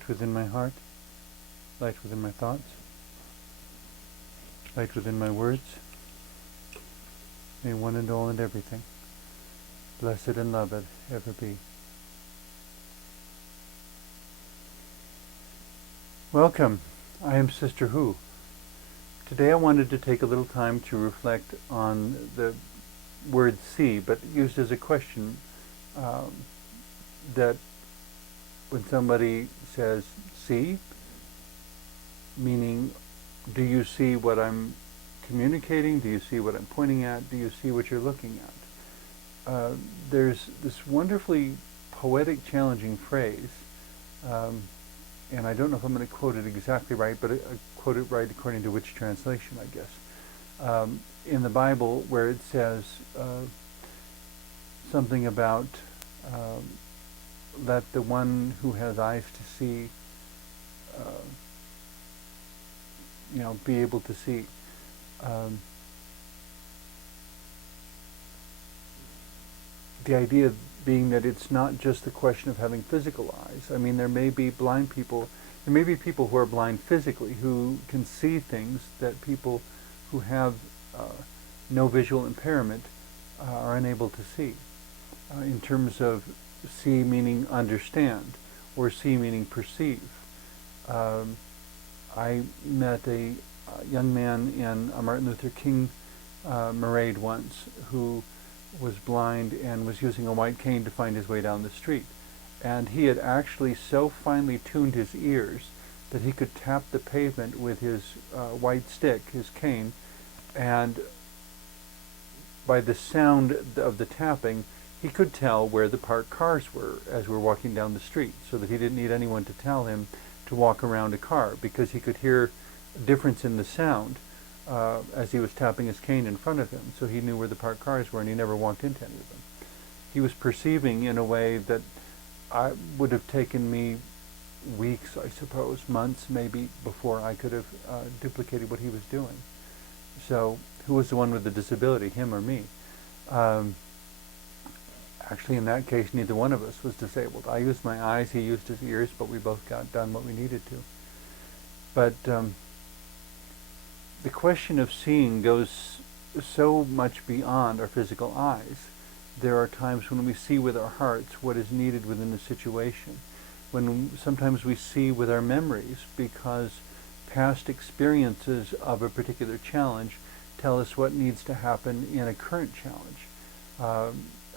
Light within my heart, light within my thoughts, light within my words, may one and all and everything, blessed and loved, ever be. Welcome, I am Sister Who. Today I wanted to take a little time to reflect on the word see, but used as a question, that when somebody says see, meaning do you see what I'm communicating? Do you see what I'm pointing at? Do you see what you're looking at? There's this wonderfully poetic, challenging phrase, and I don't know if I'm going to quote it exactly right, but I quote it right according to which translation, I guess. In the Bible, where it says something about let the one who has eyes to see, be able to see. The idea being that it's not just a question of having physical eyes. I mean, there may be blind people, there may be people who are blind physically who can see things that people who have no visual impairment are unable to see. In terms of see meaning understand, or see meaning perceive. I met a young man in a Martin Luther King parade once who was blind and was using a white cane to find his way down the street. And he had actually so finely tuned his ears that he could tap the pavement with his white stick, his cane, and by the sound of the tapping, he could tell where the parked cars were as we were walking down the street, so that he didn't need anyone to tell him to walk around a car, because he could hear a difference in the sound as he was tapping his cane in front of him, so he knew where the parked cars were, and he never walked into any of them. He was perceiving in a way that I would have taken me weeks, I suppose, months maybe, before I could have duplicated what he was doing. So who was the one with the disability, him or me? Actually, in that case, neither one of us was disabled. I used my eyes, he used his ears, but we both got done what we needed to. But the question of seeing goes so much beyond our physical eyes. There are times when we see with our hearts what is needed within the situation. When sometimes we see with our memories, because past experiences of a particular challenge tell us what needs to happen in a current challenge.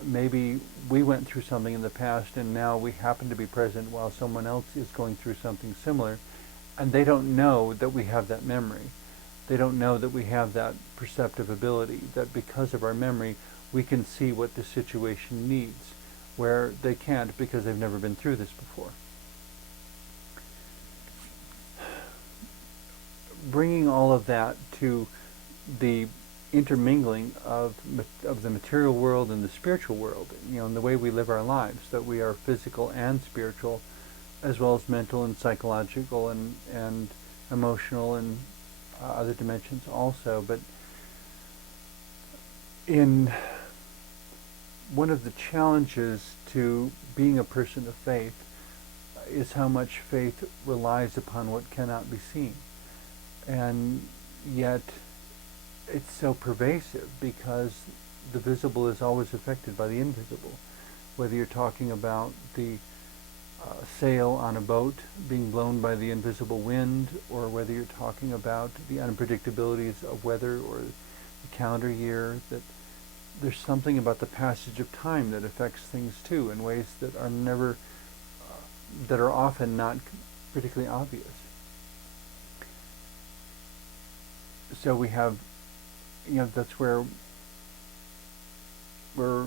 Maybe we went through something in the past and now we happen to be present while someone else is going through something similar, and they don't know that we have that memory. They don't know that we have that perceptive ability, that because of our memory we can see what the situation needs, where they can't because they've never been through this before. Bringing all of that to the intermingling of the material world and the spiritual world, in the way we live our lives, that we are physical and spiritual, as well as mental and psychological and emotional and other dimensions also. But in one of the challenges to being a person of faith is how much faith relies upon what cannot be seen. And yet it's so pervasive, because the visible is always affected by the invisible. Whether you're talking about the sail on a boat being blown by the invisible wind, or whether you're talking about the unpredictabilities of weather or the calendar year, that there's something about the passage of time that affects things too in ways that are never, that are often not particularly obvious. So we have, that's where we're,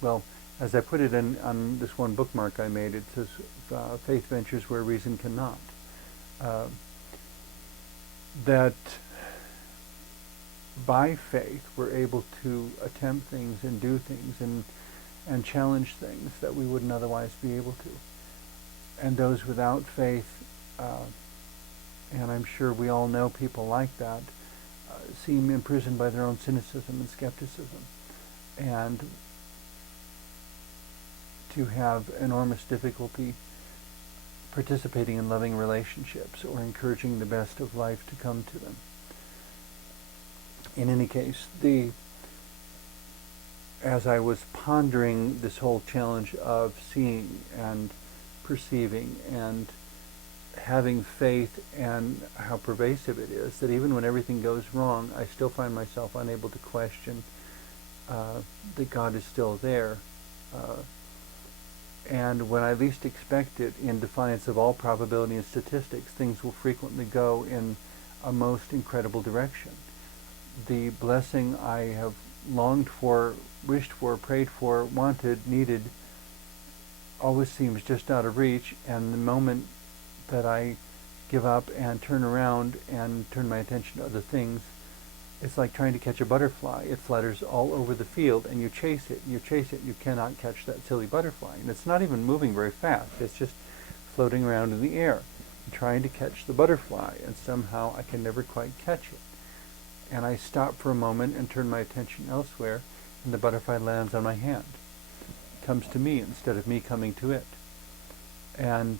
well, as I put it on this one bookmark I made, it says, faith ventures where reason cannot. That by faith we're able to attempt things and do things and challenge things that we wouldn't otherwise be able to. And those without faith, and I'm sure we all know people like that, seem imprisoned by their own cynicism and skepticism, and to have enormous difficulty participating in loving relationships or encouraging the best of life to come to them. In any case, as I was pondering this whole challenge of seeing and perceiving and having faith and how pervasive it is, that even when everything goes wrong, I still find myself unable to question that God is still there. And when I least expect it, in defiance of all probability and statistics, things will frequently go in a most incredible direction. The blessing I have longed for, wished for, prayed for, wanted, needed, always seems just out of reach, and the moment that I give up and turn around and turn my attention to other things, it's like trying to catch a butterfly. It flutters all over the field, and you chase it, and you chase it, and you cannot catch that silly butterfly. And it's not even moving very fast. It's just floating around in the air, trying to catch the butterfly, and somehow I can never quite catch it. And I stop for a moment and turn my attention elsewhere, and the butterfly lands on my hand. It comes to me instead of me coming to it. And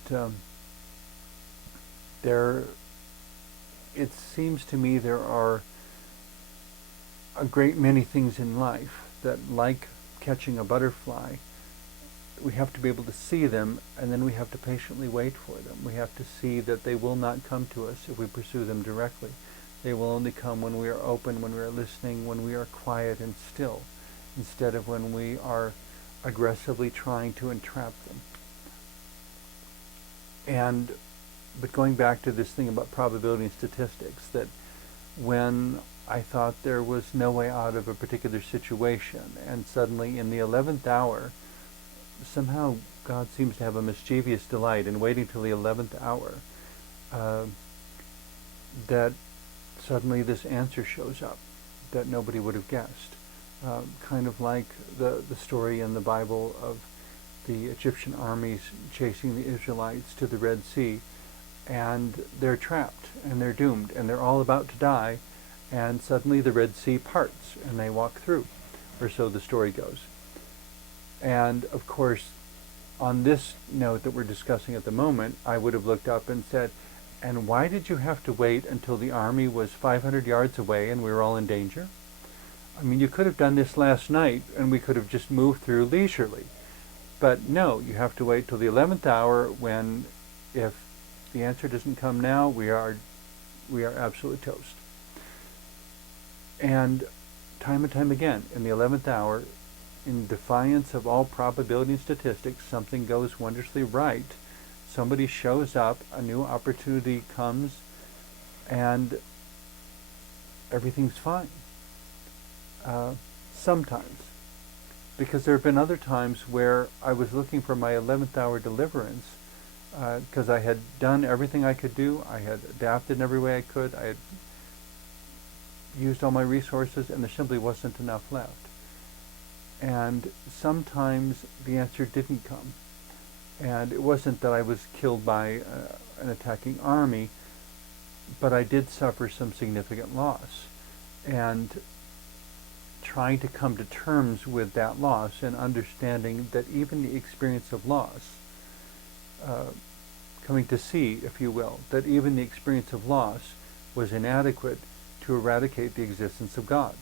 it seems to me there are a great many things in life that, like catching a butterfly, we have to be able to see them, and then we have to patiently wait for them. We have to see that they will not come to us if we pursue them directly. They will only come when we are open, when we are listening, when we are quiet and still, instead of when we are aggressively trying to entrap them. But going back to this thing about probability and statistics, that when I thought there was no way out of a particular situation, and suddenly in the 11th hour, somehow God seems to have a mischievous delight in waiting till the 11th hour, that suddenly this answer shows up that nobody would have guessed. Kind of like the story in the Bible of the Egyptian armies chasing the Israelites to the Red Sea, and they're trapped, and they're doomed, and they're all about to die, and suddenly the Red Sea parts, and they walk through, or so the story goes. And of course, on this note that we're discussing at the moment, I would have looked up and said, and why did you have to wait until the army was 500 yards away and we were all in danger? I mean, you could have done this last night, and we could have just moved through leisurely. But no, you have to wait till the 11th hour, when, if the answer doesn't come now, we are absolutely toast. And time again, in the 11th hour, in defiance of all probability and statistics, something goes wondrously right. Somebody shows up, a new opportunity comes, and everything's fine. Sometimes. Because there have been other times where I was looking for my 11th hour deliverance, because I had done everything I could do. I had adapted in every way I could. I had used all my resources, and there simply wasn't enough left. And sometimes the answer didn't come. And it wasn't that I was killed by an attacking army, but I did suffer some significant loss. And trying to come to terms with that loss, and understanding that even the experience of loss, coming to see, if you will, that even the experience of loss was inadequate to eradicate the existence of God.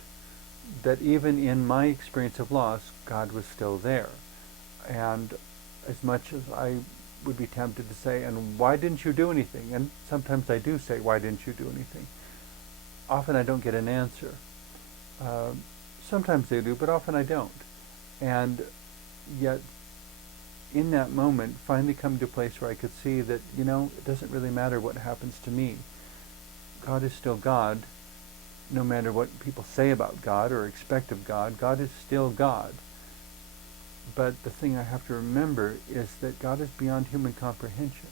That even in my experience of loss, God was still there. And as much as I would be tempted to say, and why didn't you do anything? And sometimes I do say, why didn't you do anything? Often I don't get an answer. Sometimes they do, but often I don't. And yet, in that moment, finally come to a place where I could see that, it doesn't really matter what happens to me. God is still God. No matter what people say about God or expect of God, God is still God. But the thing I have to remember is that God is beyond human comprehension,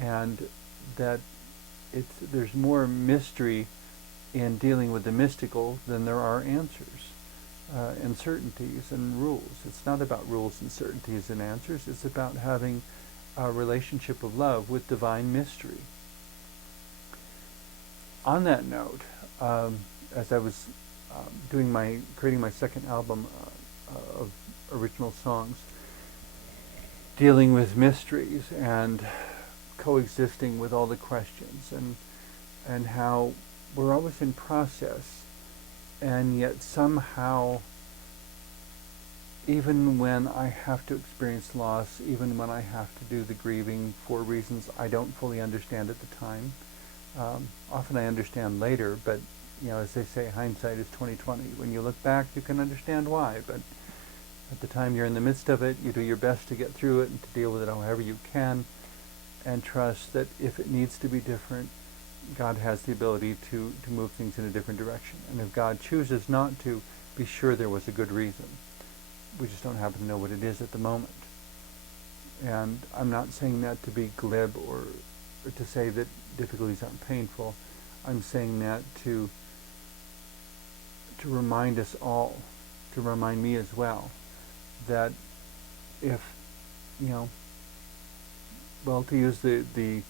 and that there's more mystery in dealing with the mystical than there are answers and certainties and rules. It's not about rules and certainties and answers. It's about having a relationship of love with divine mystery. On that note, as I was creating my second album of original songs, dealing with mysteries and coexisting with all the questions, and how we're always in process, and yet somehow, even when I have to experience loss, even when I have to do the grieving for reasons I don't fully understand at the time, often I understand later, but as they say, hindsight is 20/20. When you look back, you can understand why, but at the time you're in the midst of it, you do your best to get through it and to deal with it however you can, and trust that if it needs to be different, God has the ability to move things in a different direction. And if God chooses not to, be sure there was a good reason. We just don't happen to know what it is at the moment. And I'm not saying that to be glib or to say that difficulties aren't painful. I'm saying that to remind us all, to remind me as well, that if, to use the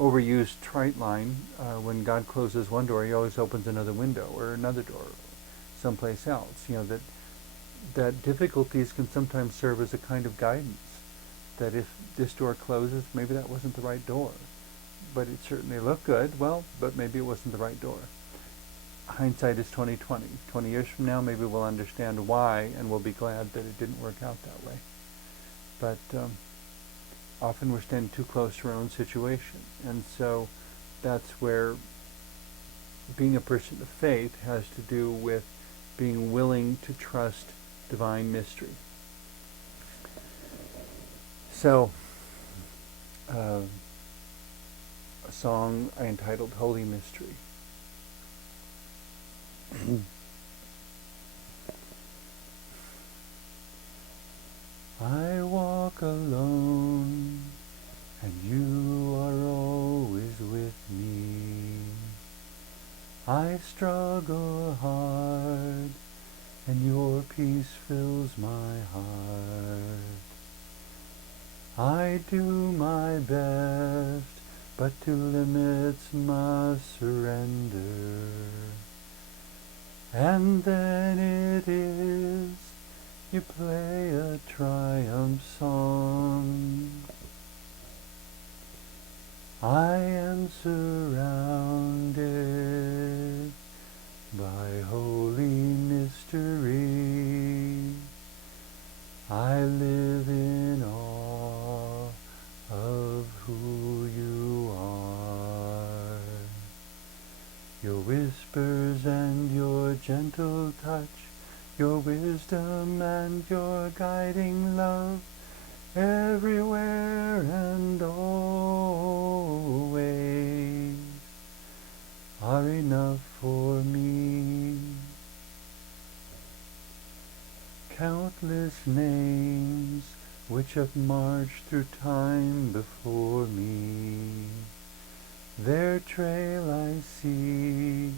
overused trite line, when God closes one door, he always opens another window or another door someplace else. That difficulties can sometimes serve as a kind of guidance. That if this door closes, maybe that wasn't the right door. But it certainly looked good, but maybe it wasn't the right door. Hindsight is 20/20. 20 years from now, maybe we'll understand why, and we'll be glad that it didn't work out that way. But often we're standing too close to our own situation. And so that's where being a person of faith has to do with being willing to trust divine mystery. So, a song I entitled Holy Mystery. I walk alone, and you are always with me. I struggle hard, and your peace fills my heart. I do my best, but to limits must surrender. And then it is you play a triumph song. I am surrounded by holy mystery. I live in awe of who you are. Your whispers and your gentle touch, your wisdom and your guiding love, everywhere and always, are enough for me. Countless names which have marched through time before me, their trail I see,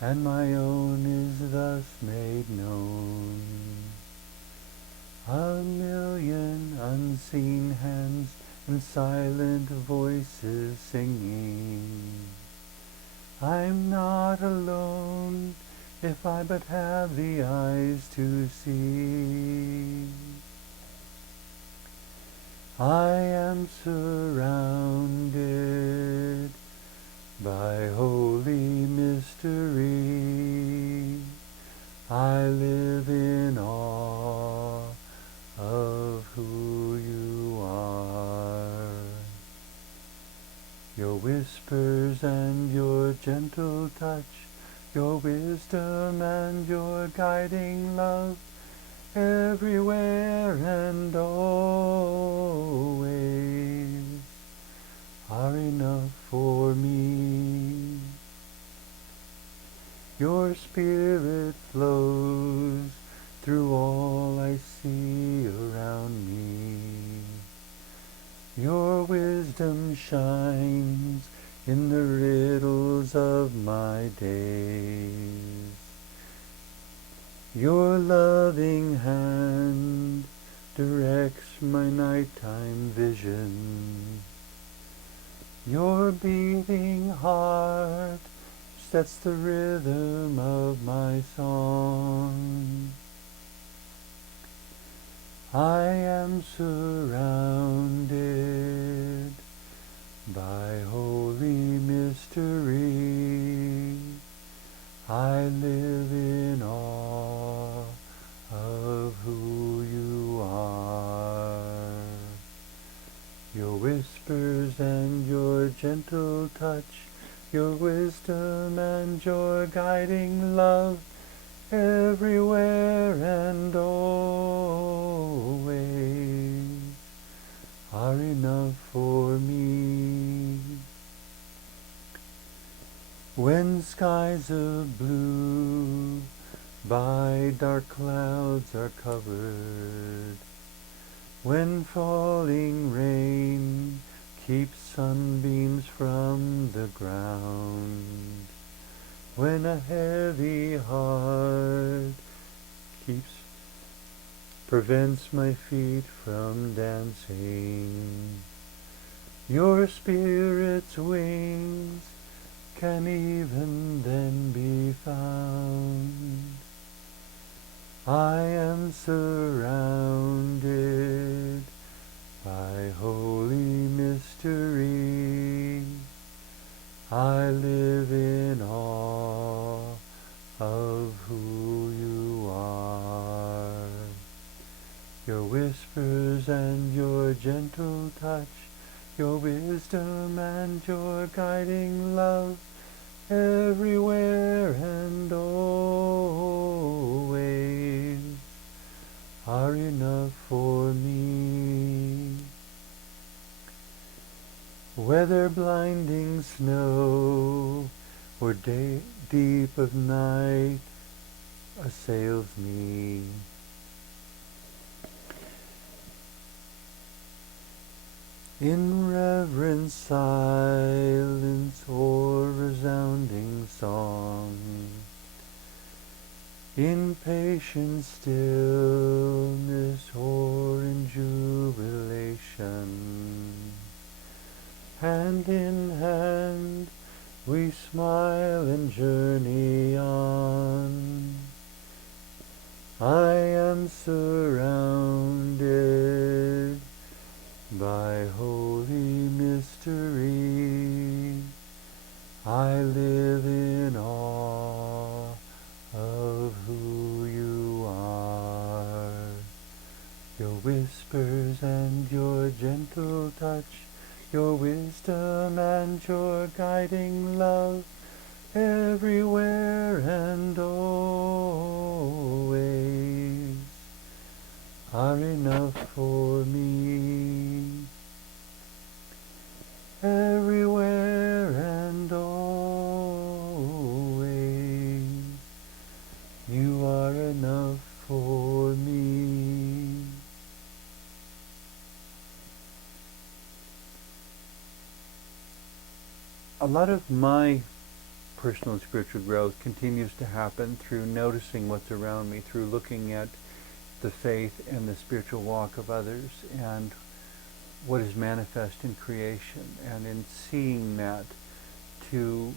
and my own is thus made known. A million unseen hands and silent voices singing. I'm not alone if I but have the eyes to see. I am surrounded by holy mystery. I live in awe of who you are. Your whispers and your gentle touch, your wisdom and your guiding love, everywhere and always, are enough for me. Your spirit flows through all I see around me. Your wisdom shines in the riddles of my days. Your loving hand directs my nighttime vision. Your beating heart sets the rhythm of my song. I am surrounded by whispers and your gentle touch, your wisdom and your guiding love, everywhere and always, are enough for me. When skies of blue by dark clouds are covered, when falling rain keeps sunbeams from the ground, when a heavy heart prevents my feet from dancing, your spirit's wings can even then be found. I am surrounded by holy mystery. I live in awe of who you are. Your whispers and your gentle touch, your wisdom and your guiding love, everywhere and always, are enough for me. Whether blinding snow or deep of night assails me, in reverent silence or resounding song, in patient stillness or in jubilation, hand in hand we smile and journey on. I am surrounded by holy mystery. I live in awe of who you are. Your whispers and your gentle touch, your wisdom and your guiding love, everywhere and always, are enough for me. Everywhere and always, you are enough for me. A lot of my personal and spiritual growth continues to happen through noticing what's around me, through looking at the faith and the spiritual walk of others and what is manifest in creation, and in seeing that well,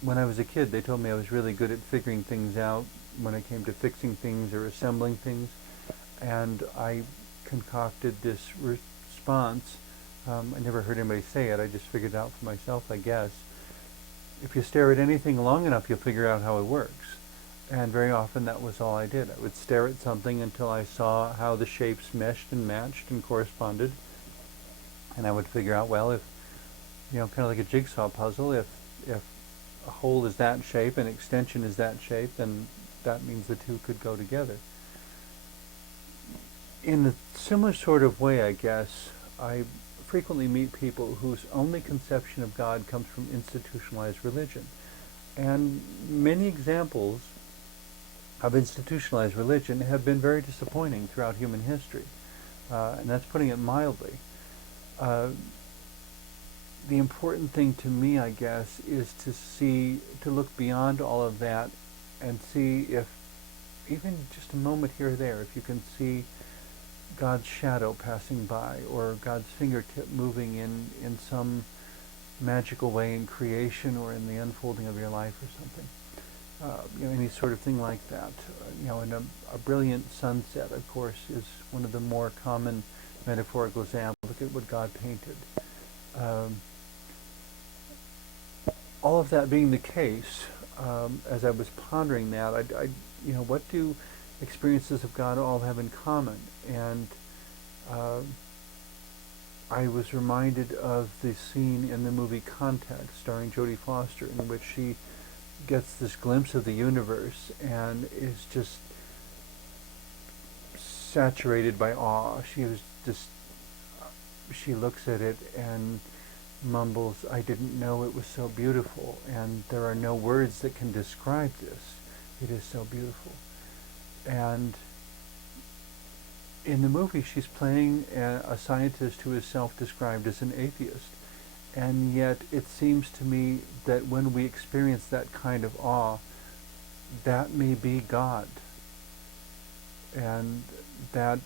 when I was a kid they told me I was really good at figuring things out when it came to fixing things or assembling things, and I concocted this response. I never heard anybody say it, I just figured it out for myself, I guess. If you stare at anything long enough, you'll figure out how it works. And very often that was all I did. I would stare at something until I saw how the shapes meshed and matched and corresponded. And I would figure out, well, if, kind of like a jigsaw puzzle, if a hole is that shape and extension is that shape, then that means the two could go together. In a similar sort of way, I guess, I frequently meet people whose only conception of God comes from institutionalized religion. And many examples of institutionalized religion have been very disappointing throughout human history. And that's putting it mildly. The important thing to me, I guess, is to look beyond all of that and see if, even just a moment here or there, if you can see God's shadow passing by, or God's fingertip moving in some magical way in creation or in the unfolding of your life or something. Any sort of thing like that. And a brilliant sunset, of course, is one of the more common metaphorical examples. Look at what God painted. All of that being the case, as I was pondering that, what do experiences of God all have in common? And I was reminded of the scene in the movie Contact, starring Jodie Foster, in which she gets this glimpse of the universe and is just saturated by awe. She looks at it and mumbles, "I didn't know it was so beautiful," and there are no words that can describe this. It is so beautiful. And in the movie, she's playing a scientist who is self-described as an atheist. And yet it seems to me that when we experience that kind of awe, that may be God. And that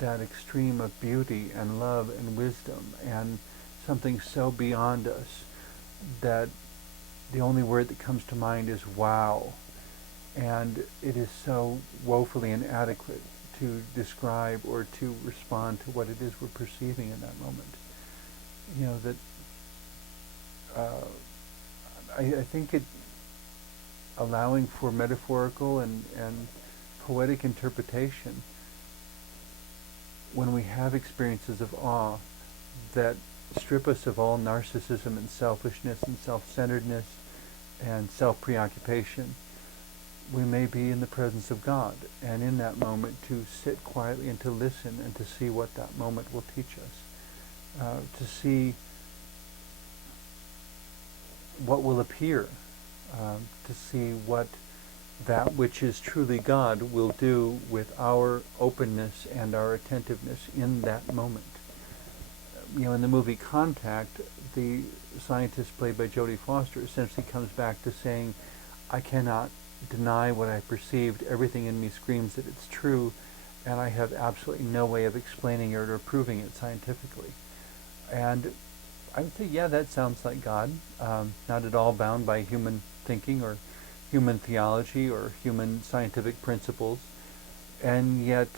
extreme of beauty and love and wisdom and something so beyond us that the only word that comes to mind is wow. And it is so woefully inadequate to describe or to respond to what it is we're perceiving in that moment. You know, that I think it allowing for metaphorical and poetic interpretation when we have experiences of awe that strip us of all narcissism and selfishness and self-centeredness and self-preoccupation, we may be in the presence of God, and in that moment to sit quietly and to listen and to see what that moment will teach us, to see what will appear, to see what that which is truly God will do with our openness and our attentiveness in that moment. You know, in the movie Contact, the scientist played by Jodie Foster essentially comes back to saying, I cannot deny what I perceived. Everything in me screams that it's true, and I have absolutely no way of explaining it or proving it scientifically. And I would say, yeah, that sounds like God. Not at all bound by human thinking or human theology or human scientific principles. And yet,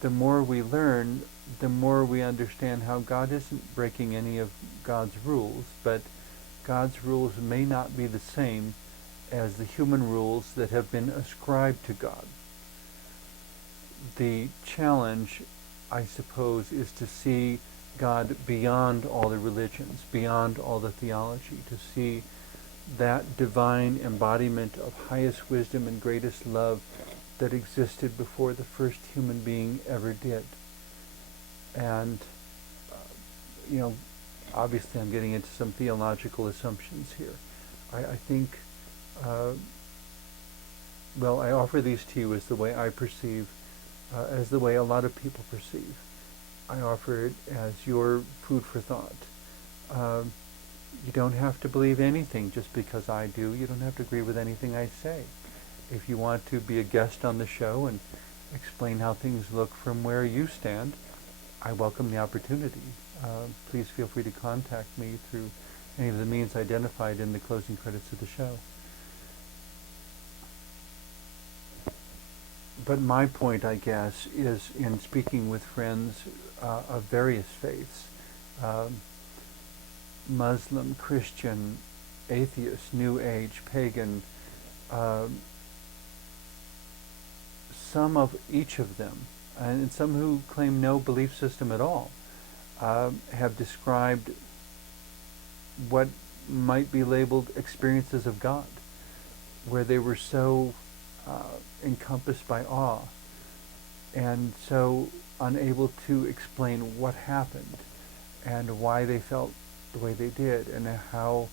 the more we learn, the more we understand how God isn't breaking any of God's rules, but God's rules may not be the same as the human rules that have been ascribed to God. The challenge, I suppose, is to see God beyond all the religions, beyond all the theology, to see that divine embodiment of highest wisdom and greatest love that existed before the first human being ever did. And, obviously I'm getting into some theological assumptions here. I think, I offer these to you as the way I perceive, as the way a lot of people perceive. I offer it as your food for thought. You don't have to believe anything just because I do. You don't have to agree with anything I say. If you want to be a guest on the show and explain how things look from where you stand, I welcome the opportunity. Please feel free to contact me through any of the means identified in the closing credits of the show. But my point, I guess, is in speaking with friends of various faiths, Muslim, Christian, atheist, New Age, pagan, some of each of them, and some who claim no belief system at all, have described what might be labeled experiences of God, where they were so encompassed by awe and so unable to explain what happened and why they felt the way they did, and how,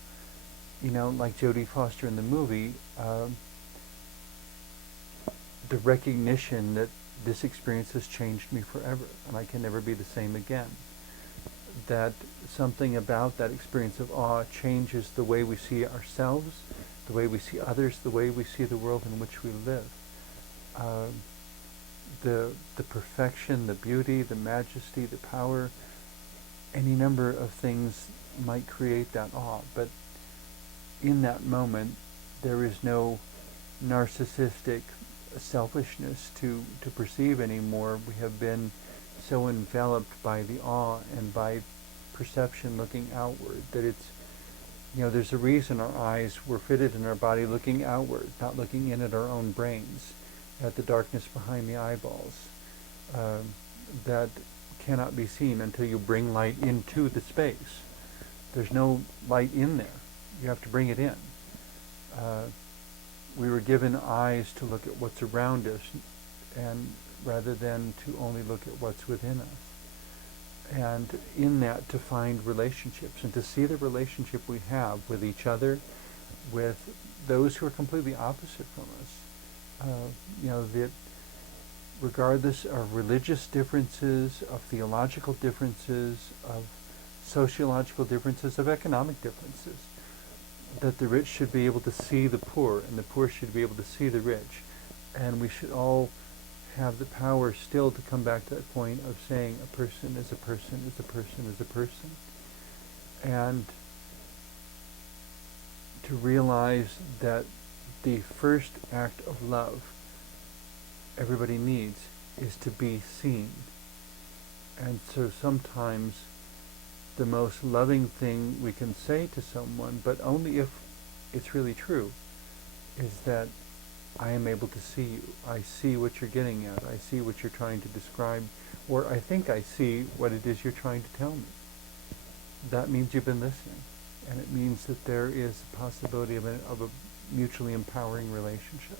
like Jodie Foster in the movie, the recognition that this experience has changed me forever and I can never be the same again. That something about that experience of awe changes the way we see ourselves, the way we see others, the way we see the world in which we live. The perfection, the beauty, the majesty, the power, any number of things might create that awe, but in that moment there is no narcissistic selfishness to perceive anymore. We have been so enveloped by the awe and by perception looking outward that it's, there's a reason our eyes were fitted in our body looking outward, not looking in at our own brains, at the darkness behind the eyeballs. That cannot be seen until you bring light into the space. There's no light in there. You have to bring it in. We were given eyes to look at what's around us, and rather than to only look at what's within us. And in that, to find relationships and to see the relationship we have with each other, with those who are completely opposite from us. That regardless of religious differences, of theological differences, of sociological differences, of economic differences, that the rich should be able to see the poor, and the poor should be able to see the rich. And we should all have the power still to come back to that point of saying a person is a person is a person is a person. And to realize that the first act of love everybody needs is to be seen. And so sometimes the most loving thing we can say to someone, but only if it's really true, is that I am able to see you. I see what you're getting at. I see what you're trying to describe, or I think I see what it is you're trying to tell me. That means you've been listening, and it means that there is a possibility of a mutually empowering relationship.